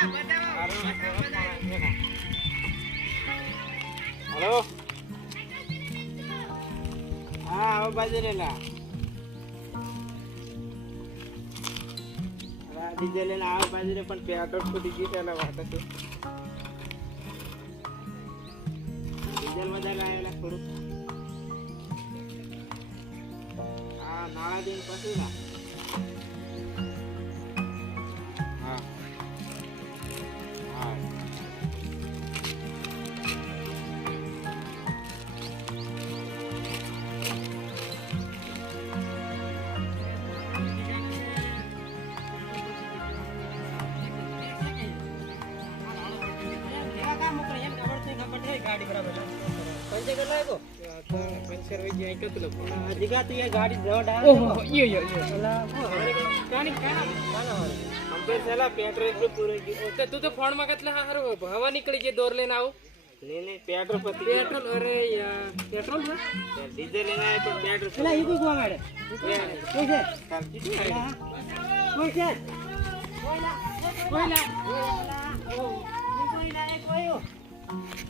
hello हाँ वो बाजरेला DJ लेने आवे बाजरे पण पेट्रोल फूटी गई त्याला वाटत डीझेल मध्ये लावायला करू हा नाळा दिन पासून ना हा हा गाड़ी बराबर पंचर कर लाए को पंचर हो गया एक तो दिखा तो ये गाड़ी रोड है ओहो यो कानी हम पे चला पेट्रोल पे पूरे की तू तो फोन में कतला हारो हवा निकली जे दौर लेना आओ नहीं पेट्रोल पति पेट्रोल अरे यार पेट्रोल में डीजल लेना है तो पेट्रोल चला ये कोई को मारे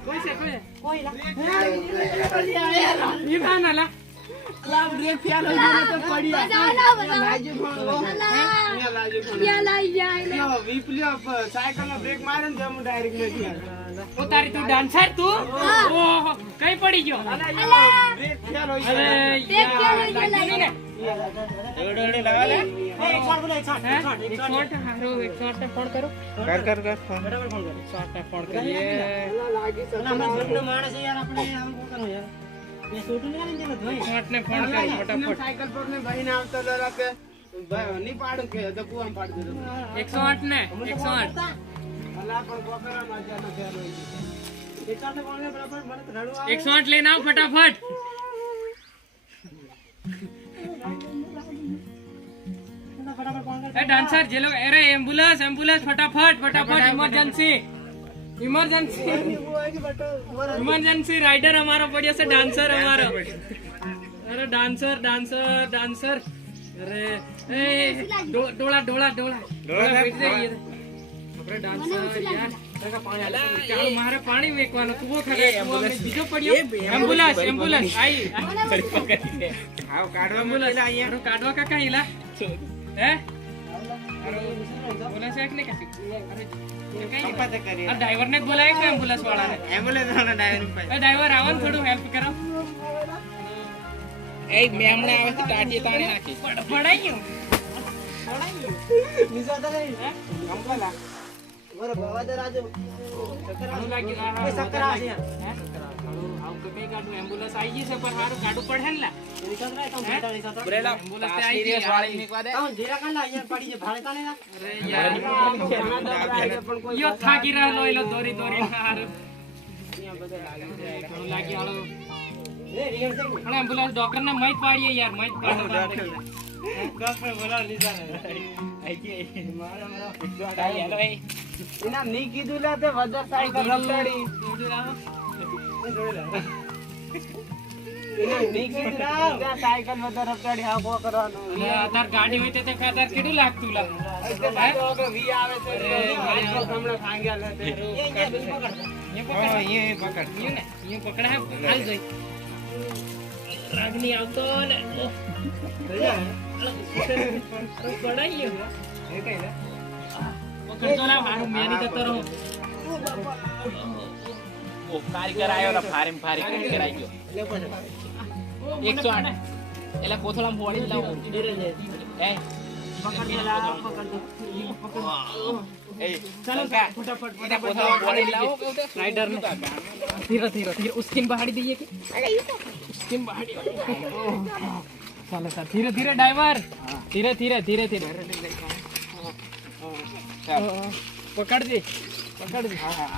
कैसे कोयला कोई ला ये खाना ला ला ब्रेक फेल हो गया तो बढ़िया लाजू या लाई जाए यो वीपली ऑफ साइकिल में ब्रेक मारे ने जम डायरेक्ट में दिया ओ तारी तू डांसर तू ओहो कहीं पड़ी गयो ब्रेक फेल हो गया अरे ब्रेक फेल हो गया डोडे लगा ले एक शॉट बोले एक शॉट हारो एक शॉट पे फोन करो कर फोन बराबर फोन कर शॉट पे फोन करिए लागी सब हम छोटो माणस यार अपने हमको करो यार ये शूट नहीं आने देना भाई शॉट ने फोन कर फटाफट साइकिल पर ने भाई ने आवता जरा के नहीं पाड़ के तो कुआं पाड़ दे 108 ने 108 अल्लाह पर बकरा ना जाना फेल होई ये शॉट ने फोन बराबर मन रड़वा 108 लेना आओ फटाफट ए डांसर जे लोग अरे एम्बुलेंस फटाफट इमरजेंसी राइडर हमारा बढ़िया से डांसर हमारा अरे डांसर अरे ए डोला अरे डांसर यार पानी आला मारे पानी मेकवानो तू वो खड़े बीजो पड़ियो एम्बुलेंस आई हां काढवा मुला आई काढवा का काईला हैं एम्बुलेंस एक ने कैसी अरे पता करिए और ड्राइवर ने बोला है एम्बुलेंस वाला ने एम्बुलेंस वाला ड्राइवर आवन थोड़ो हेल्प करो ए मेमणे आवे तो टाटी ताणे नाखी पड़ाई निसा दे कंपला बरो बाबा राजू चक्कर लागी चक्कर आ गया हैं आउ कई गाडू एम्बुलेंस आई जी से पर हारो गाडू पढ़न ला निकल रहा है तो बेटा नहीं साथ बुरेला एम्बुलेंस आई सीरियस वाली निकवा दे कौन धीरा काला यार पड़ी जे भाड़े काने ना अरे यार यो थाकी रहलो एलो दोरी हार यहां बदे लागी आलो ए रियल से एम्बुलेंस डॉक्टर ने मत पाड़ी यार मत डॉक्टर बोला लीजा आई के मारा हेलो ए इना नहीं कीधुला ते वजर साइकिल रपटाड़ी नहीं कीधुला त्या साइकिल वजर रपटाड़ी हाको करવાનો आधार गाड़ी होते ते खातर केडू लागतुला भाई तो वी आवे ते साइकिल हमने भांग्या लेते ये पकड़ ये पकड़ा है हाल गई रागनी आवतो ने बड़ा ही है ये कइला पकड़ तो ना हारू मेनी जतो रहूं ओ कारीगर आयो ना फारी कराई गयो 108 एला कोथळा मोड़ी लाव धीरे ए पकड़ ला पकड़ ए चलो फटाफट कोथळा मोड़ी लाओ राइडर ने धीरे उसकी बहाड़ी दीजिए कि स्किन बहाड़ी चलो सर धीरे ड्राइवर धीरे पकड़ दे हां